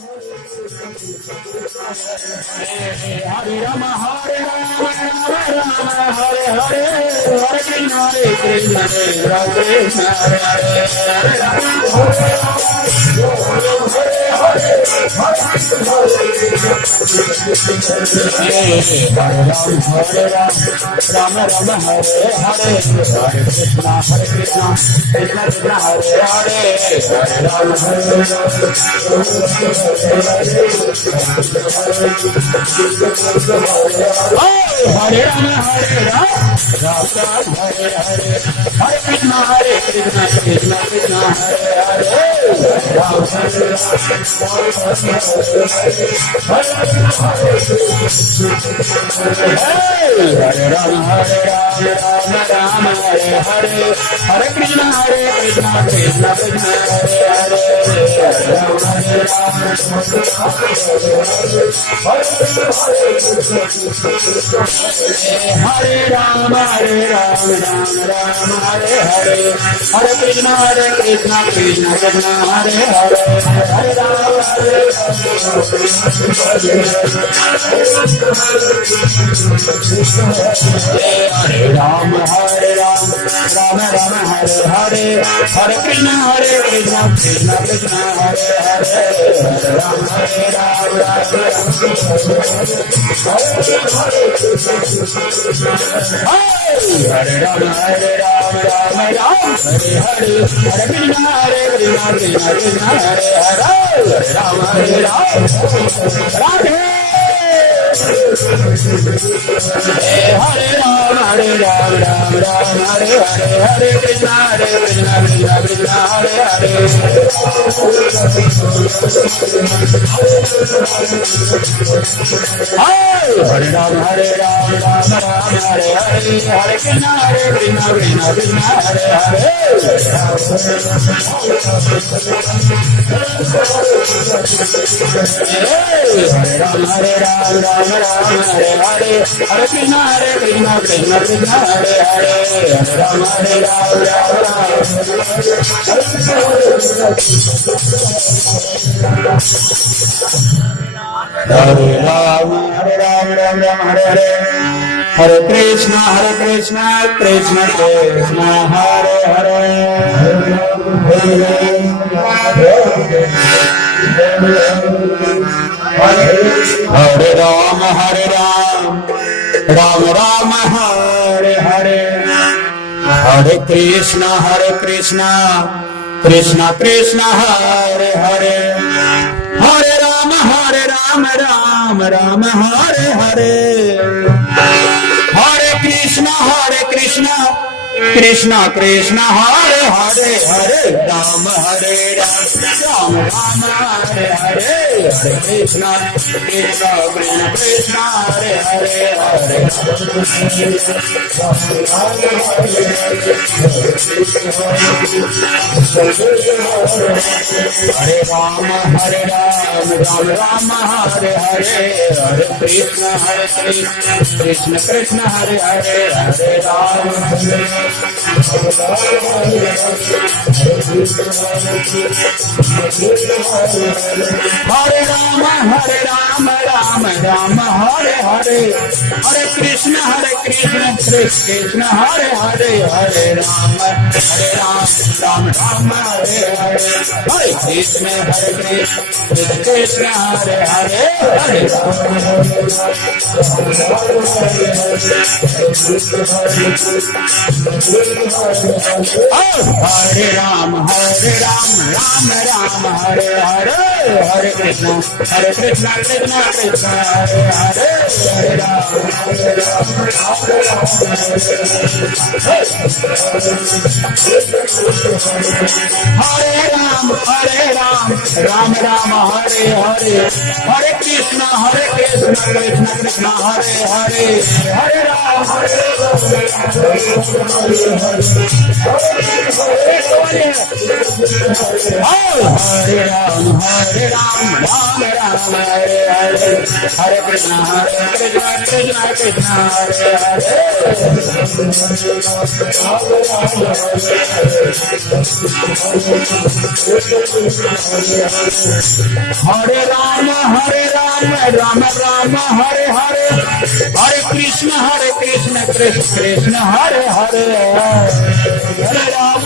Hare Rama Hare Rama Rama Rama Hare Hare Hare Krishna Krishna Krishna Hare Hare Hare Rama Hare Rama Rama Hare Hare Hare Krishna Krishna Krishna Hare Hare Hare Rama Hare Rama Hare Rama Rama Hare Hare Hare Krishna Krishna Krishna Hare Hare Rama Hare Rama Hare Rama Rama Hare Hare Hare Krishna Krishna Krishna Hare Hare Rama Hare Hare Rama Hare Rama Rama Hare Hare Hare Krishna Krishna Krishna Hare Hare Hare Rama Hare Rama Hare Rama Rama Rama Hare Hare Hare Krishna Krishna Krishna Hare Hare Hare Rama Hare Rama Hare Rama Hare Rama Rama Rama Hare Hare Hare Krishna Krishna Krishna Hare Hare Hare Rama Hare Rama Radhe Hare Rama Hare Rama Rama Rama Hare Hare Hare Krishna Krishna Krishna Hare Hare Hare Rama Hare Rama Rama Rama Hare Hare Hare Krishna Krishna Krishna Hare Hare Hare Rama Hare Rama Rama Rama Hare Hare Hare Krishna Krishna Krishna Hare Hare Hare Rama Hare Rama Rama Rama Hare Rama Hare Rama Rama Rama Hare Hare Hare Krishna Krishna Krishna Hare Hare Hare Rama Hare Rama Rama Rama Hare Hare Hare Krishna Krishna Krishna Hare Hare Hare Rama Rama Rama Hare Hare Hare Krishna Krishna Krishna Hare Hare Hare Rama Rama Hare Hare Hare Krishna Krishna Hare Hare Hare Hare Rama Rama Hare Hare Hare Krishna Krishna Hare Hare Hare Rama Hare Rama Rama Hare Hare Hare Krishna Krishna Hare Hare Hare Rama Rama Hare Hare Hare Krishna Krishna Hare Hare Hare Hare Rama Rama Hare Hare Hare Krishna Krishna Hare Hare Hare Rama Rama Hare Hare Hare Krishna Krishna Hare Hare Hare Rama Hare Rama Hare Ram Ram Ram Hare Hare Hare Krishna Krishna Krishna Hare Hare Hare Ram Ram Ram Hare Hare Hare Krishna Krishna Krishna Hare Hare Hare Ram